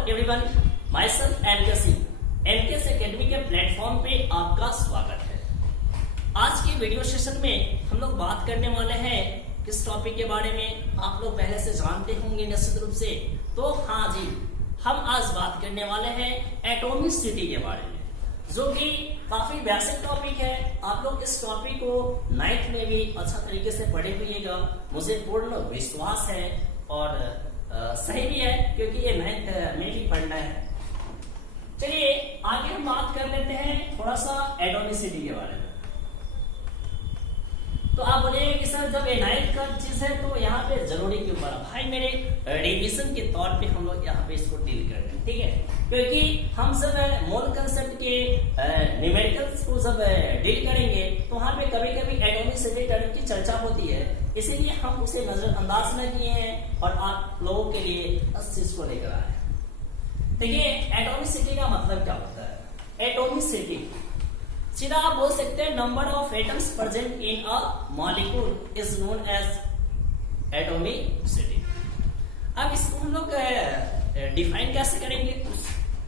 Everyone, myself MK Singh. MKS academy के प्लेटफॉर्म पे आपका स्वागत है। आज की वीडियो सेशन में हम लोग बात करने वाले हैं किस टॉपिक के बारे में आप लोग पहले से जानते होंगे निश्चित रूप से। तो हाँ जी, हम आज बात करने वाले हैं एटॉमिसिटी के बारे में, जो कि काफी बेसिक टॉपिक है। आप लोग इस टॉपिक को 9th में भी अच्छा तरीके से पढ़े हुएगा, मुझे पूर्ण विश्वास है और सही भी है, क्योंकि ये 9th में भी पढ़ना है। चलिए आगे हम बात कर लेते हैं थोड़ा सा एटॉमिसिटी के बारे में। तो आप बोलेंगे कि सर जब ये 9th का चीज है तो यहाँ पे जरूरी क्यों पड़ा? भाई मेरे रिवीजन के तौर पे हम लोग यहाँ पे इसको डील कर रहे हैं, ठीक है? क्योंकि हम सब मोल कंसेप्ट के न्यूमेरिकल्स को जब डील करेंगे तो वहाँ पे कभी कभी एटॉमिसिटी टर्म की चर्चा होती है, इसीलिए हम उसे नजरअंदाज न किए हैं और आप लोगों के लिए इस चीज को लेकर आए हैं। देखिए एटॉमिसिटी का मतलब क्या होता है? एटॉमिसिटी सीधा आप बोल सकते हैं number of atoms present in a molecule is known as atomicity. अब इसको हम लोग डिफाइन कैसे करेंगे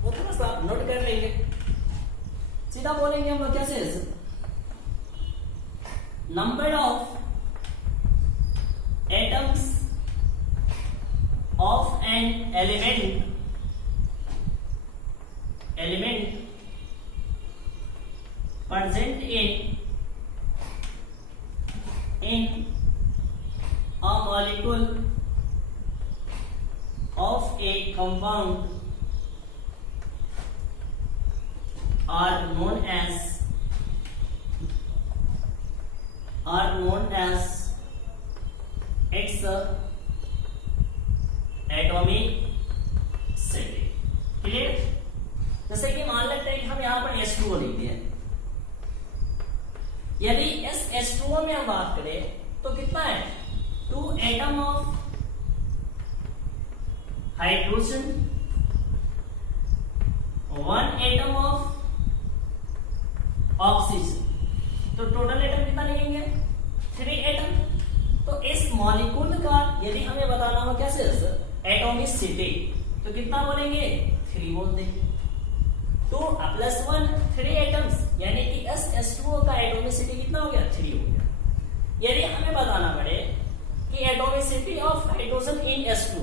वो थोड़ा सा आप नोट कर लेंगे। सीधा बोलेंगे हम लोग कैसे, number of atoms of an element present in a molecule of a compound are known as its atomicity। Clear? जैसे कि मान लेते हैं कि हम यहां पर H2O लिख दिए, यदि इस H2O में हम बात करें तो कितना है? 2 atom of hydrogen, 1 atom of oxygen, तो टोटल एटम कितना लिखेंगे? 3 एटम। तो इस मॉलिक्यूल का यदि हमें बताना हो कैसे एटॉमिसिटी, तो कितना बोलेंगे? 3 बोल देंगे। 2 + 1 3 एटम्स, यानी कि H2O का एटॉमिसिटी कितना हो गया? 3 हो गया। यदि हमें बताना पड़े कि atomicity of hydrogen in H2,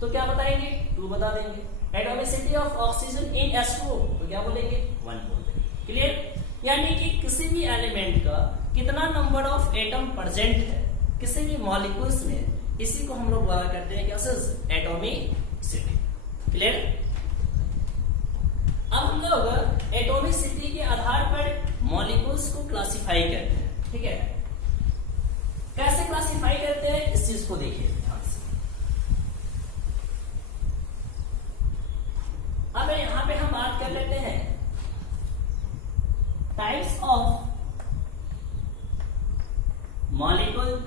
तो क्या बताएंगे? 2 बता देंगे। Atomicity of oxygen in H2O, तो क्या बोलेंगे? 1 बोल देंगे। क्लियर? यानी कि किसी भी एलिमेंट का कितना नंबर ऑफ एटम प्रेजेंट है किसी भी मॉलिक्यूल्स में, इसी को हम लोग बोला करते हैं क्या? एटॉमिसिटी। क्लियर? अब हम लोग एटॉमिसिटी के आधार पर मॉलिक्यूल्स को क्लासिफाई करते हैं, ठीक है? कैसे क्लासिफाई करते हैं इस चीज को देखिए ध्यान से। अब यहां पे हम बात कर लेते हैं types of molecule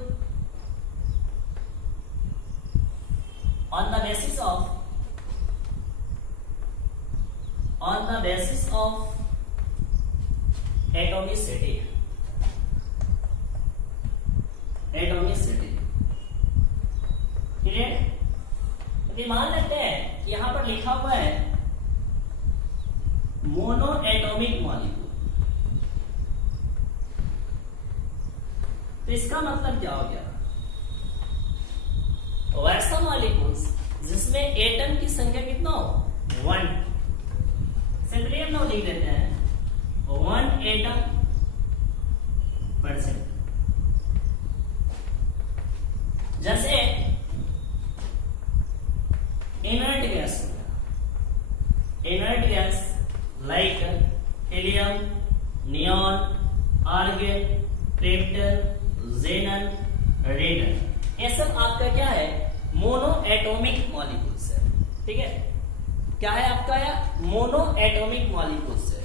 on the basis of atomicity। Clear? तो मान लेते हैं कि यहां पर लिखा हुआ है मोनो एटॉमिक मॉलिक्यूल, तो इसका मतलब क्या हो गया? वैसा मॉलिक्यूल्स जिसमें एटम की संख्या कितना हो? 1। सिंपली हम लोग लिख देते हैं 1 एटम परसेंट। जैसे inert gas, like helium, neon, argon, krypton, xenon, radon, ये सब आपका क्या है? मोनो एटॉमिक मॉलिक्यूल्स है, ठीक है? क्या है आपका? मोनो एटॉमिक मॉलिक्यूल्स है।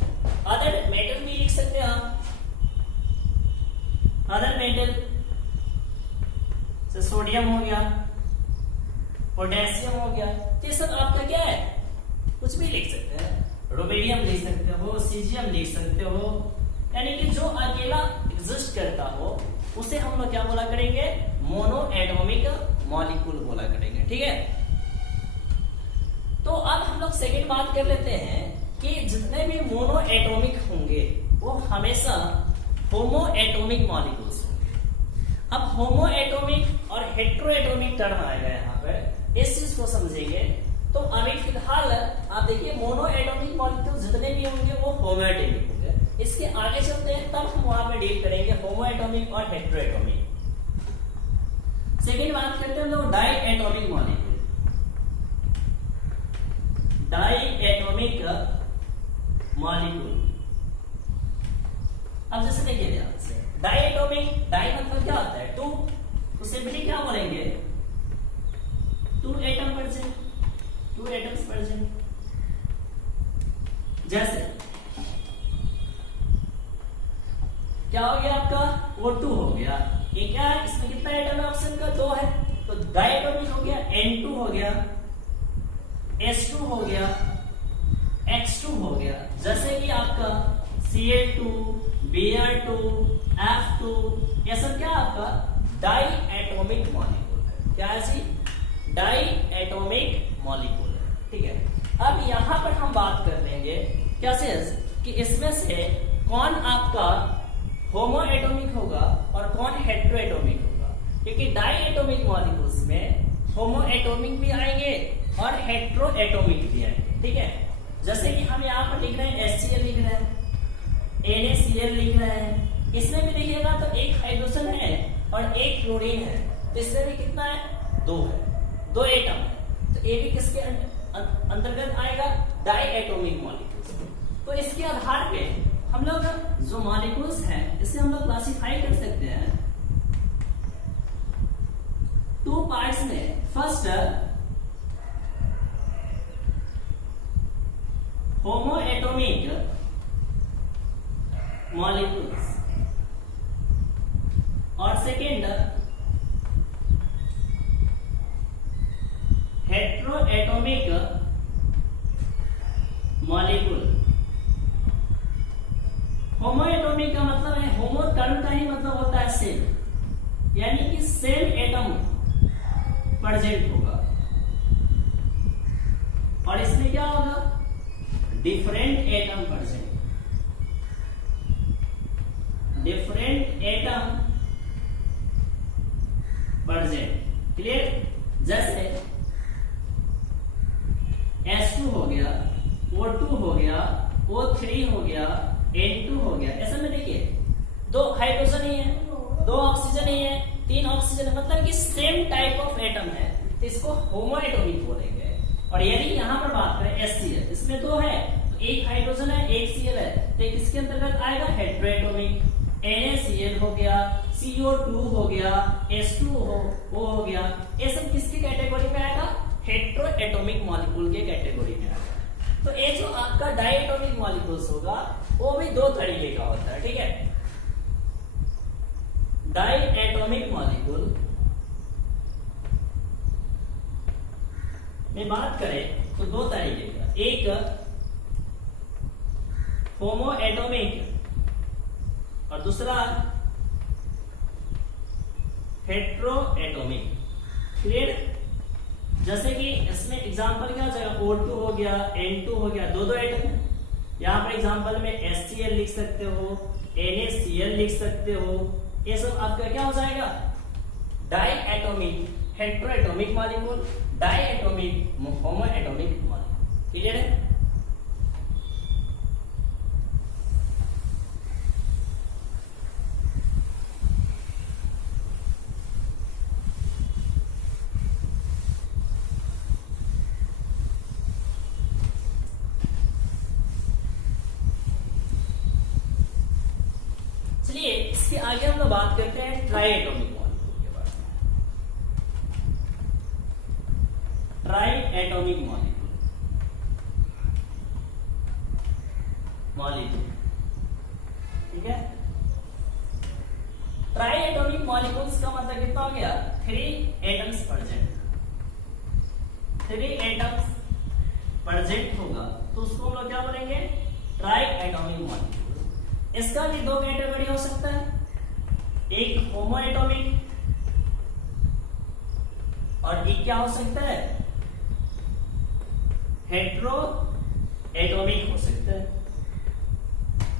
अदर मेटल भी लिख सकते हैं आप, अदर मेटल से सोडियम हो गया, पोटेशियम हो गया, ये सब आपका क्या है? कुछ भी लिख सकते हैं। रुबिडियम लिख सकते हो, सीजियम लिख सकते हो, यानी कि जो अकेला एग्जिस्ट करता हो उसे हम लोग क्या बोला करेंगे? मोनो एटॉमिक मॉलिक्यूल बोला करेंगे, ठीक है? तो अब हम लोग सेकंड बात कर लेते हैं कि जितने भी मोनो एटॉमिक होंगे वो हमेशा होमो एटॉमिक मॉलिक्यूल्स होंगे। अब होमो एटॉमिक और हेट्रो एटॉमिक टर्म आएगा यहाँ पर, इस चीज को समझेंगे। तो अभी फिलहाल आप देखिए मोनो एटॉमिक मॉलिक्यूल जितने भी होंगे वो होमो एटॉमिक होंगे। इसके आगे चलते हैं तब हम वहां पे डील करेंगे होमो एटॉमिक और हेट्रो एटॉमिक। सेकेंड बात करते हैं लोग diatomic molecule. Diatomic molecule, अब जैसे देखिए ध्यान से, डाई एटॉमिक, डाई मतलब क्या होता है? टू, तो सिंपली क्या बोलेंगे? Two atom present, two atoms present. जैसे क्या हो गया आपका? O2 हो गया। ये क्या है? इसमें कितना एटम है? ऑप्शन का 2 है, तो डाई एटॉमिक हो गया। N2 हो गया, S2 हो गया, X2 हो गया। जैसे कि आपका Cl2, Br2, F2, ये सब क्या आपका डाई एटॉमिक मॉलिक्यूल है। क्या है जी? डाई एटॉमिक मॉलिक्यूल है। ठीक है, अब यहां पर हम बात कर लेंगे कैसे कि इसमें से कौन आपका होमो एटॉमिक होगा और कौन हेट्रो एटॉमिक होगा, क्योंकि डाई एटॉमिक मॉलिक्यूल्स में होमो एटॉमिक भी आएंगे और हेट्रो एटॉमिक भी आएंगे। ठीक है, जैसे कि हम यहाँ पर लिख रहे हैं HCl लिख रहे हैं, NaCl लिख रहे हैं। इसमें भी देखिएगा तो एक हाइड्रोजन है और एक क्लोरीन है, तो इसमें भी कितना है? 2 है, 2 एटम है। तो ये भी किसके अंतर्गत आएगा? Diatomic molecules. तो इसके आधार पे हम लोग जो मॉलिक्यूल्स हैं इसे हम लोग क्लासिफाई कर सकते हैं 2 पार्ट्स में। फर्स्ट होमो एटॉमिक मॉलिक्यूल्स और सेकेंड हेट्रो एटॉमिक मॉलिक्यूल। होमो एटॉमिक का मतलब है, होमो टर्म का ही मतलब होता है सेम, यानी कि सेम एटम प्रेजेंट होगा। और इसमें क्या होगा? Different atom present, different atom present. Clear? जैसे S2 हो गया, O2 हो गया, O3 हो गया, N2 हो गया। ऐसा में देखिए 2 हाइड्रोजन ही है, 2 ऑक्सीजन ही है, 3 ऑक्सीजन है, मतलब कि सेम टाइप ऑफ एटम है, तो इसको होमो एटॉमिक बोलेंगे। और यदि यहाँ पर बात करें HCl, इसमें 2 है, तो 1 हाइड्रोजन है, 1 Cl है, तो किसके अंतर्गत आएगा? Hetero atomic. NaCl हो गया, CO2 हो गया, S2 हो गया, ये सब किसकी कैटेगरी में आएगा? हेट्रो एटॉमिक मॉलिक्यूल के कैटेगरी में आएगा। तो ये जो आपका डाई एटॉमिक मॉलिक्यूल्स होगा वो भी 2 तरीके का होता है। ठीक है, डाई एटॉमिक मॉलिक्यूल में बात करें तो 2 तरीके का, एक होमो एटॉमिक और दूसरा हेट्रो एटॉमिक। क्लियर? जैसे कि इसमें एग्जांपल क्या हो जाएगा? O2 हो गया, N2 हो गया, 2 एटम है। यहाँ पर एग्जांपल में HCl लिख सकते हो, NaCl लिख सकते हो, ये सब आपका क्या हो जाएगा? Diatomic heteroatomic molecule, diatomic homoatomic molecule. Clear है? इसके आगे हम लोग बात करते हैं ट्राई एटॉमिक मॉलिक्यूल के बारे में। ट्राई एटॉमिक मॉलिक्यूल, ठीक है। ट्राई एटॉमिक मॉलिक्यूल्स का मतलब कितना हो गया? 3 एटम्स प्रेजेंट, 3 एटम्स प्रेजेंट होगा तो उसको हम लोग क्या बोलेंगे? Try atomic molecule. इसका भी 2 कैटेगरी हो सकता है, एक होमो एटॉमिक और एक क्या हो सकता है? हेट्रो एटॉमिक हो सकता है।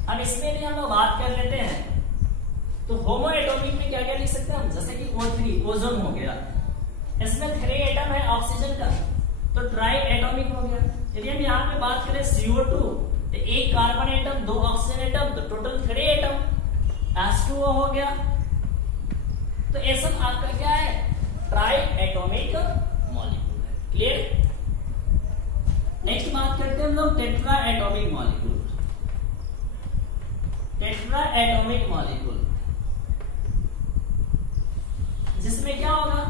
अब इसमें भी हम लोग बात कर लेते हैं, तो होमो एटॉमिक में क्या क्या लिख सकते हैं हम, जैसे कि O3 ओजोन हो गया, इसमें 3 एटम है ऑक्सीजन का, तो ट्राई एटॉमिक हो गया। यदि हम यहाँ पे बात करें CO2, तो एक कार्बन एटम, 2 ऑक्सीजन एटम, तो टोटल 3 एटम, H2O हो गया। तो ये सब आपका क्या है, ट्राई एटॉमिक मॉलिक्यूल है। क्लियर। नेक्स्ट बात करते हैं हम लोग tetra atomic molecule. Tetra atomic molecule जिसमें क्या होगा,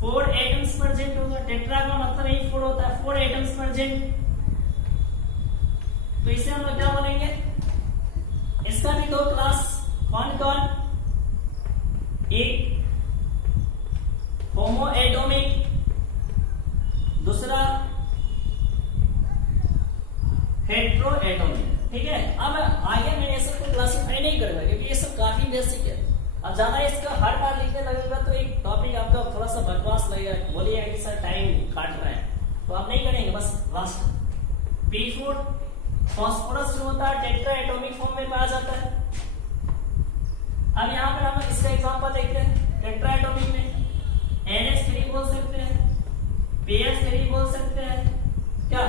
4 एटम्स प्रेजेंट होगा। टेट्रा का मतलब यही 4 होता है, 4 एटम्स प्रेजेंट। तो इसे हम लोग क्या बोलेंगे, इसका भी 2 क्लास, कौन कौन, एक होमो एटॉमिक, दूसरा हेट्रो एटॉमिक। ठीक है। अब आगे मैं ये सब को क्लासिफाई नहीं करूंगा क्योंकि ये सब काफी बेसिक है। अब ज्यादा इसका हर बार लिखने लगेगा तो एक टॉपिक आपका थोड़ा सा बकवास लगेगा, बोलिएगा कि सर टाइम काट रहा है, तो आप नहीं करेंगे। बस लास्ट P4 फास्फोरस जो होता है टेट्रा एटॉमिक फॉर्म में पाया जाता है। अब यहाँ पर हम इसका एग्जांपल देखते हैं। टेट्रा एटॉमिक में NH3 बोल सकते हैं, PH3 बोल सकते हैं क्या।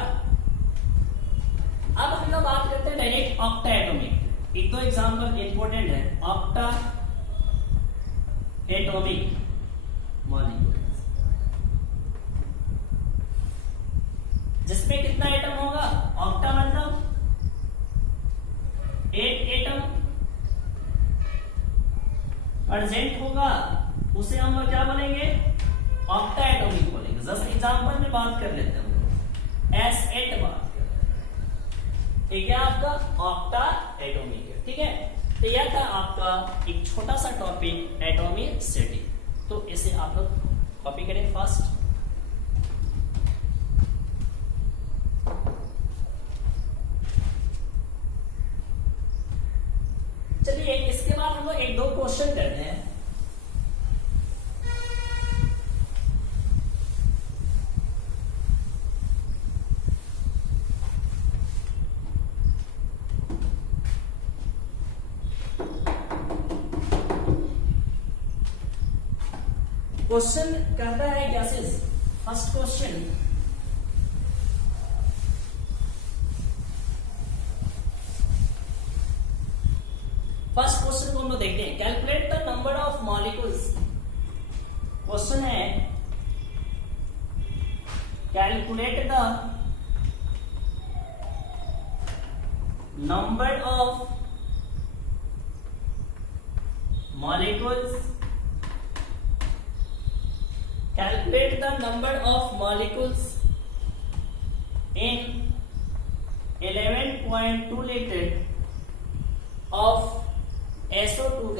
अब हम लोग बात करते हैं डायरेक्ट ऑक्टा एटॉमिक। एक दो एग्जांपल इंपॉर्टेंट है। ऑक्टा एटॉमिक मॉलिक्यूल जिसमें कितना एटम होगा, ऑक्टा मतलब 8 एटम प्रेजेंट होगा, उसे हम लोग क्या बोलेंगे, ऑक्टा एटॉमिक बोलेंगे। जस्ट एग्जांपल में बात कर लेते हैं हम लोग, S8 बात कर रहे हैं। ठीक है, आपका ऑक्टा एटॉमिक है। ठीक है, तो यह था आपका एक छोटा सा टॉपिक एटॉमिसिटी। तो इसे आप लोग कॉपी करें फर्स्ट। चलिए इसके बाद हम लोग एक दो क्वेश्चन करते हैं। क्वेश्चन कहता है gases. First question, first question को हम लोग देखते हैं। Calculate the number of molecules. Question है calculate the number of molecules, calculate the number of molecules in 11.2 liter of SO2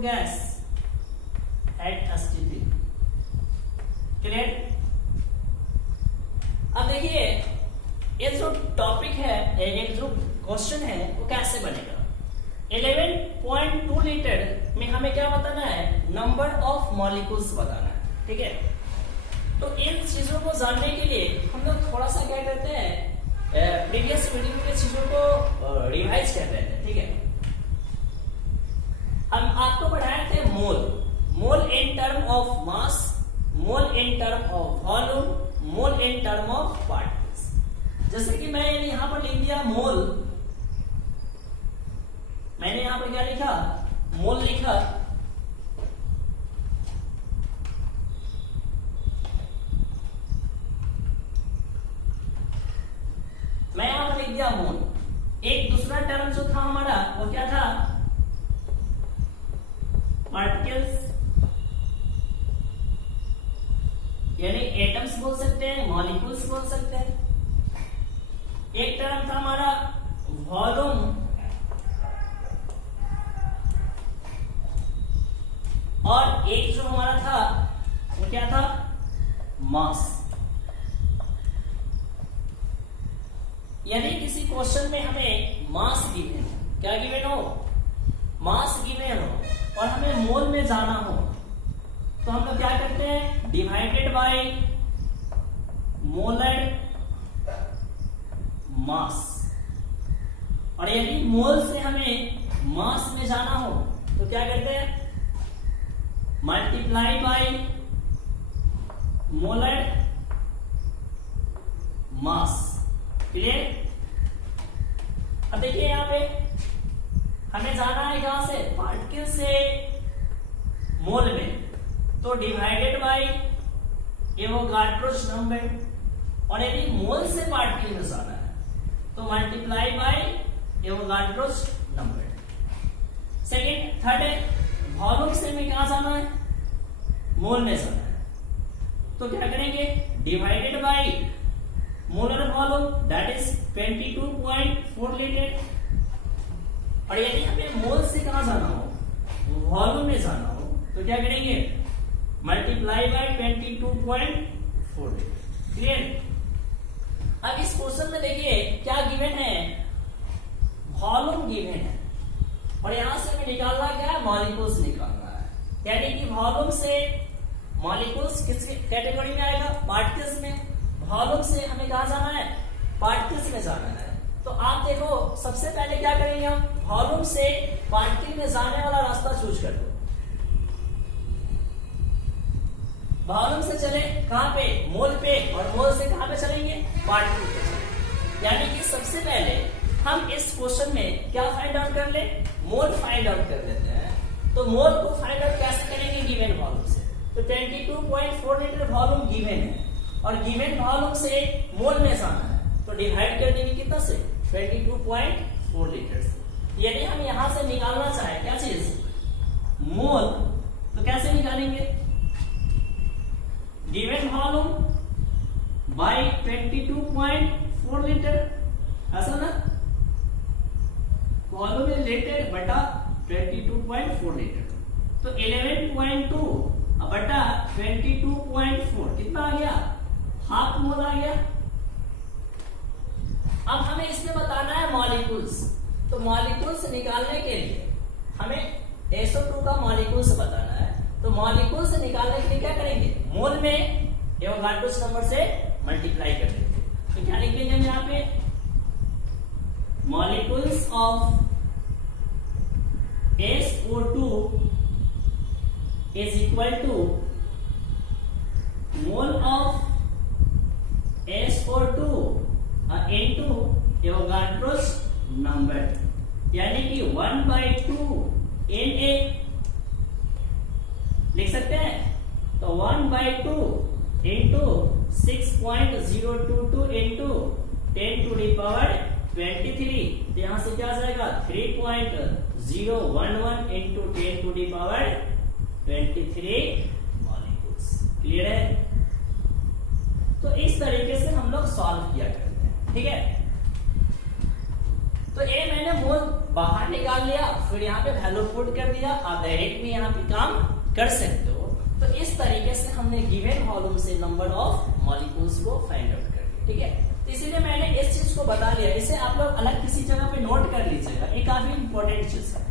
gas at STP। Clear. अब देखिए ये जो टॉपिक है, ये जो क्वेश्चन है वो कैसे बनेगा। 11.2 लीटर में हमें क्या बताना है, नंबर ऑफ मॉलिक्यूल्स बताना है। ठीक है, तो इन चीजों को जानने के लिए हम लोग थोड़ा सा क्या करते हैं, प्रीवियस वीडियो के चीजों को रिवाइज कर रहे थे। ठीक है, हम आपको पढ़ाए थे mole, mole in term of mass, mole in term of volume, mole in term of particles. जैसे कि मैंने यहां पर लिख दिया मोल, मैंने यहां पर क्या लिखा, मोल लिखा। मैं यहां पर लिख दिया मोल। एक दूसरा टर्म जो था हमारा वो क्या था, पार्टिकल्स, यानी एटम्स बोल सकते हैं, मॉलिक्यूल्स बोल सकते हैं। एक टर्म था हमारा वॉल्यूम, और एक जो हमारा था वो क्या था, मास। यदि किसी क्वेश्चन में हमें मास गिवन, क्या गिवन हो, मास गिवन हो, और हमें मोल में जाना हो, तो हम लोग क्या करते हैं, डिवाइडेड बाय मोलर मास। और यदि मोल से हमें मास में जाना हो तो क्या करते हैं, multiply by molar mass. Clear. अब देखिए यहां पे हमें जाना है कहां से, पार्टिकल से मोल में, तो डिवाइडेड बाय एवोगाड्रोस नंबर। और यदि मोल से पार्टिकल में जाना है तो multiply by Avogadro's number. Second, third है वॉल्यूम से हमें कहां जाना है, मोल में जाना है, तो क्या करेंगे, divided by molar volume that is 22.4 litre. और यदि हमें मोल से कहां जाना हो, वॉल्यूम में जाना हो, तो क्या करेंगे, मल्टीप्लाई बाय 22.4 लीटर। क्लियर। अब इस क्वेश्चन में देखिए क्या गिवन है, वॉल्यूम गिवन है और यहां से हमें निकालना क्या है, मॉलिक्यूल्स निकालना है। यानी कि वॉल्यूम से मॉलिक्यूल्स किस कैटेगरी में आएगा, पार्टिकल्स में। वॉल्यूम से हमें कहां जाना है, पार्टिकल्स में जाना है। तो आप देखो सबसे पहले क्या करेंगे, हम वॉल्यूम से पार्टिकल में जाने वाला रास्ता चूज कर दो। वॉल्यूम से चले कहां पे, मोल पे, और मोल से कहां पे चलेंगे, पार्टिकल पे चलेंगे। यानी कि सबसे पहले हम इस क्वेश्चन में क्या फाइंड आउट कर ले, मोल फाइंड आउट कर लेते हैं। तो मोल को फाइंड आउट कैसे करेंगे, गिवन वॉल्यूम से। तो 22.4 लीटर वॉल्यूम गिवन है और गिवन वॉल्यूम से मोल में जाना है, तो डिवाइड कर देंगे कितना से, 22.4 लीटर से। यदि हम यहां से निकालना चाहें क्या चीज, मोल, तो कैसे निकालेंगे, गिवन वॉल्यूम बाय 22.4 लीटर, ऐसा ना, वॉल्यूम इन लीटर बटा 22.4 लीटर, तो 11.2 बटा 22.4 कितना आ गया, हाफ मोल आ गया। अब हमें इसमें बताना है मॉलिक्यूल्स, तो मॉलिक्यूल्स निकालने के लिए हमें SO2 का मॉलिक्यूल्स बताना है। तो मॉलिक्यूल्स निकालने के लिए क्या करेंगे, मोल में एवोगाड्रोस नंबर से मल्टीप्लाई कर देंगे। तो क्या लिखेंगे हम यहाँ पे, molecules of SO2 is equal to mole of SO2 into Avogadro's number, यानी कि 1/2 Na लिख सकते हैं। तो 1/2 into 6.022 into 10 to the power 23, तो यहां से क्या आ जाएगा, 3.011 into 10 to the power 23 molecules. Clear है। तो इस तरीके से हम लोग सॉल्व किया करते हैं, ठीक है। तो ये मैंने मोल बाहर निकाल लिया, फिर यहाँ पे वैल्यू पुट कर दिया। आप डायरेक्ट भी यहाँ पे काम कर सकते हो। तो इस तरीके से हमने गिवन वॉल्यूम से नंबर ऑफ मॉलिक्यूल्स को फाइंड आउट कर लिया, ठीक है। तो इसीलिए मैंने इस चीज को बता लिया, इसे आप लोग अलग किसी जगह पे नोट कर लीजिएगा, ये काफी इंपॉर्टेंट चीज है।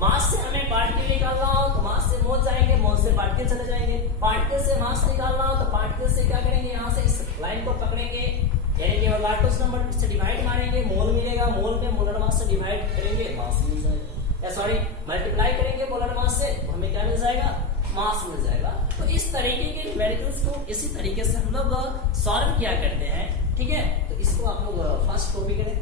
मास से हमें पार्टिकल निकालना हो तो मास से मोल जाएंगे, मोल से पार्टिकल चले जाएंगे। पार्टिकल से मास निकालना हो तो पार्टिकल से क्या करेंगे, यहाँ से इस लाइन को पकड़ेंगे, यानी कि एवोगाड्रोस नंबर से डिवाइड मारेंगे, मोल मिलेगा, मोल में मोलर मास से डिवाइड करेंगे, मास मिल जाएगा, या सॉरी मल्टीप्लाई करेंगे मोलर मास से, तो हमें क्या मिल जाएगा, मास मिल जाएगा। तो इस तरीके के न्यूमेरिकल्स को इसी तरीके से हम लोग सॉल्व किया करते हैं, ठीक है। तो इसको आप लोग फर्स्ट कॉपी करें।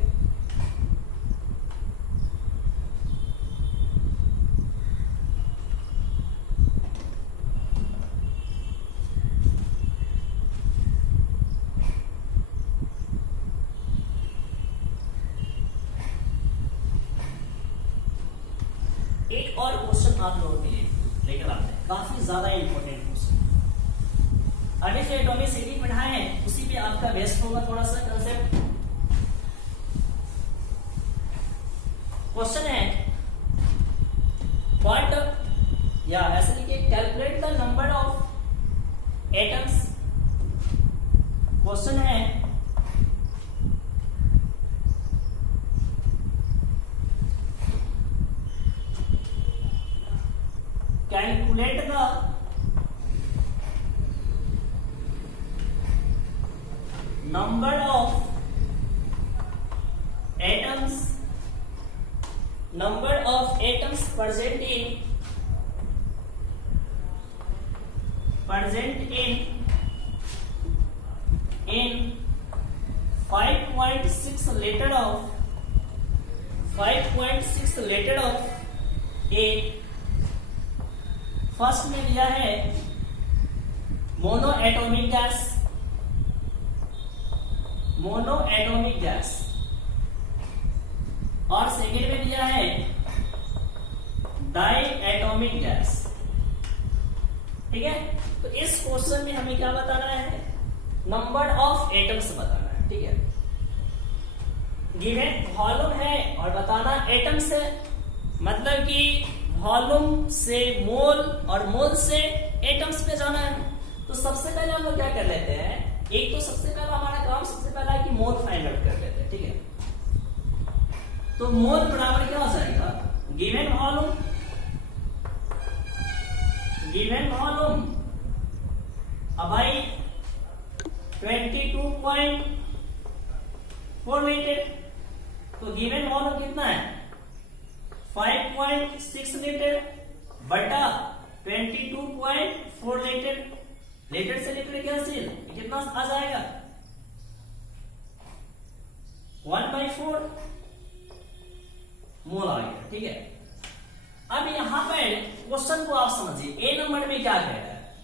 एक और क्वेश्चन आप लोगों के लिए लेकर आते हैं, काफी ज्यादा इंपॉर्टेंट क्वेश्चन। अभी जो एटॉमिसिटी पढ़ाए हैं उसी पे आपका बेस्ट होगा थोड़ा सा कंसेप्ट। क्वेश्चन है व्हाट, या ऐसे लिखिए, calculate the number of atoms. Question है calculate the number of atoms present in 5.6 liter of a first में दिया है मोनो एटॉमिक गैस और सेकेंड में दिया है डाई एटॉमिक गैस। ठीक है, तो इस क्वेश्चन में हमें क्या बताना है, नंबर ऑफ एटम्स बताना है। ठीक है, गिवन वॉल्यूम है और बताना एटम्स है, मतलब कि वॉल्यूम से मोल और मोल से एटम्स पे जाना है। तो सबसे पहले हम लोग क्या कर लेते हैं, एक तो सबसे पहला हमारा काम सबसे पहला है कि मोल फाइंड आउट कर लेते हैं। ठीक है, तो मोल बराबर क्या हो जाएगा, गिवन वॉल्यूम अबाई 22.4 लीटर। तो गिवन वॉल्यूम कितना है 5.6 लीटर बटा 22.4 लीटर। लीटर से लीटर कैंसिल, कितना आ जाएगा 1/4 मोल आ गया। ठीक है, अब यहां पर क्वेश्चन को आप समझिए, ए नंबर में क्या कह रहा है,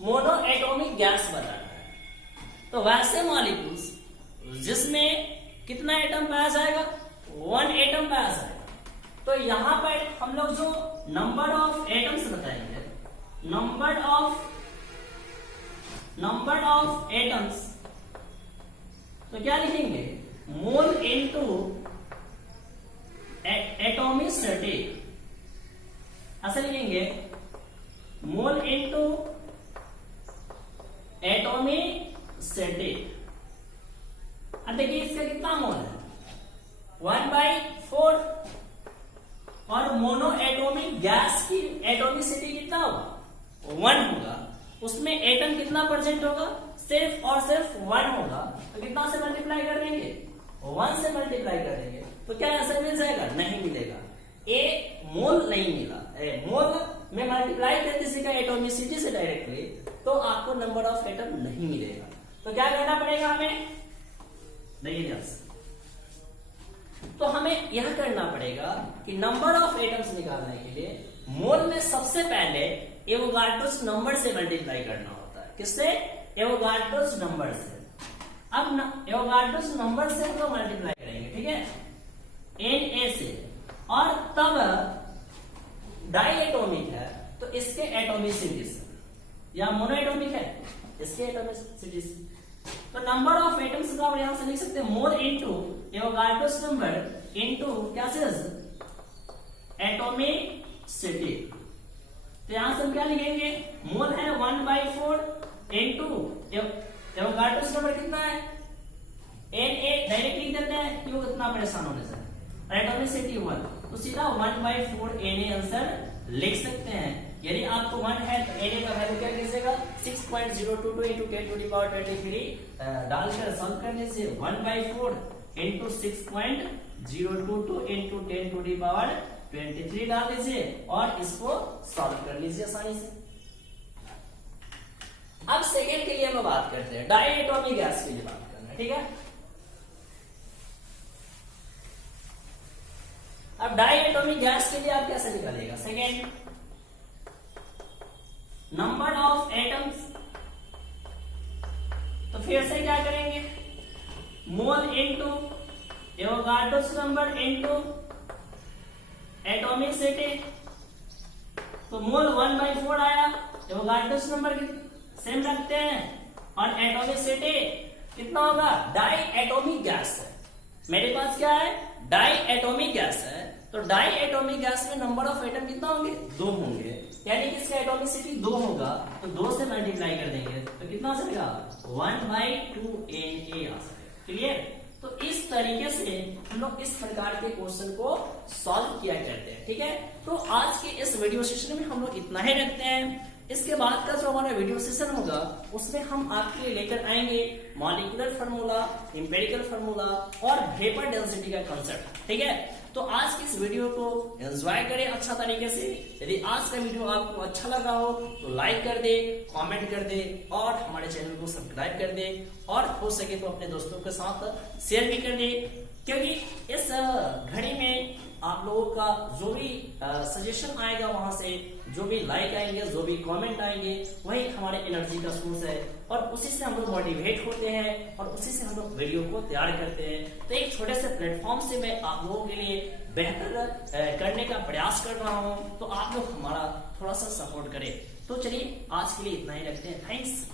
मोनो एटॉमिक गैस बताना है। तो वैसे मॉलिक्यूल्स जिसमें कितना एटम पाया जाएगा, 1 एटम पाया जाएगा। तो यहां पर हम लोग जो नंबर ऑफ एटम्स बताएंगे, नंबर ऑफ एटम्स, तो क्या लिखेंगे, मोल इनटू एटॉमिसिटी, ऐसा लिखेंगे, मोल इनटू एटॉमिसिटी। अब देखिए इसका कितना मोल है 1/4 और मोनो एटॉमिक गैस की एटॉमिसिटी कितना होगा 1 होगा, उसमें एटम कितना परसेंट होगा, सिर्फ और सिर्फ 1 होगा। तो कितना से मल्टीप्लाई कर देंगे, 1 से मल्टीप्लाई कर देंगे। तो क्या आंसर मिल जाएगा, नहीं मिलेगा, ए मोल नहीं मिला। मोल में मल्टीप्लाई कर दीजिएगा एटॉमिसिटी से डायरेक्टली, तो आपको नंबर ऑफ एटम नहीं मिलेगा। तो क्या करना पड़ेगा हमें, देखिए तो हमें यह करना पड़ेगा कि नंबर ऑफ एटम्स निकालने के लिए मोल में सबसे पहले एवोगाड्रोस नंबर से मल्टीप्लाई करना होता है। किससे, एवोगाड्रोस नंबर से। अब एवोगाड्रोस नंबर से हम लोग मल्टीप्लाई करेंगे, ठीक है, Na से, और तब डाई एटॉमिक है तो इसके एटॉमिसिटी से, या मोनो एटॉमिक है इसके एटॉमिसिटी से। तो नंबर ऑफ एटम्स का यहां से लिख सकते हैं मोल इनटू एवोगाड्रोस नंबर इनटू क्या चीज, एटॉमिसिटी। तो यहां से हम क्या लिखेंगे, मोल है 1/4 इनटू एवोगाड्रोस नंबर कितना है Na, डायरेक्ट लिख देते हैं क्यों इतना परेशान होने से, एटॉमिसिटी 1, तो सीधा 1/4 Na आंसर लिख सकते हैं। यदि आपको 1 है तो Na का वैल्यू क्या कीजिएगा 6.022 into 10⁻23 डालकर सॉल्व कर लीजिए। 1/4 into 6.022 into 10⁻23 डाल लीजिए और इसको सॉल्व कर लीजिए आसानी से। अब सेकेंड के लिए हम बात करते हैं, डाई एटॉमिक गैस के लिए बात करना है, ठीक है। अब डाई एटॉमिक गैस के लिए आप कैसे निकालेगा, सेकेंड, नंबर ऑफ एटम्स, तो फिर से क्या करेंगे, mole into Avogadro's number into atomicity. तो मोल 1/4 आया, एवोगाड्रोस नंबर सेम रखते हैं और एटॉमिसिटी कितना होगा, डाई एटॉमिक गैस है मेरे पास, क्या है, डाई एटॉमिक गैस है। तो डाई एटॉमिक गैस में नंबर ऑफ एटम कितना होंगे, 2 होंगे, यानी कि इसका एटॉमिसिटी 2 होगा, तो 2 से मल्टीप्लाई कर देंगे तो कितना आ जाएगा 1/2 Na आ जाएगा। क्लियर। तो इस तरीके से हम लोग इस प्रकार के क्वेश्चन को सॉल्व किया करते हैं, ठीक है। तो आज के इस वीडियो सेशन में हम लोग इतना ही रखते हैं। इसके बाद का जो हमारा वीडियो सेशन होगा उसमें हम आपके लिए लेकर आएंगे मॉलिक्यूलर फार्मूला, एम्पिरिकल फार्मूला और वेपर डेंसिटी का कांसेप्ट। ठीक है, तो आज की इस वीडियो को एंजॉय करें अच्छा तरीके से। यदि आज का वीडियो आपको अच्छा लगा हो तो लाइक कर दे, कमेंट कर दे और हमारे चैनल को सब्सक्राइब कर दे और हो सके तो अपने दोस्तों के साथ शेयर भी कर दे, क्योंकि इस घड़ी में आप लोगों का जो भी सजेशन आएगा, वहां से जो भी लाइक आएंगे, जो भी कमेंट आएंगे, वही हमारे एनर्जी का सोर्स है और उसी से हम लोग मोटिवेट होते हैं और उसी से हम लोग वीडियो को तैयार करते हैं। तो एक छोटे से प्लेटफॉर्म से मैं आप लोगों के लिए बेहतर करने का प्रयास कर रहा हूं, तो आप लोग हमारा थोड़ा सा सपोर्ट करें। तो चलिए आज के लिए इतना ही रखते हैं। थैंक्स।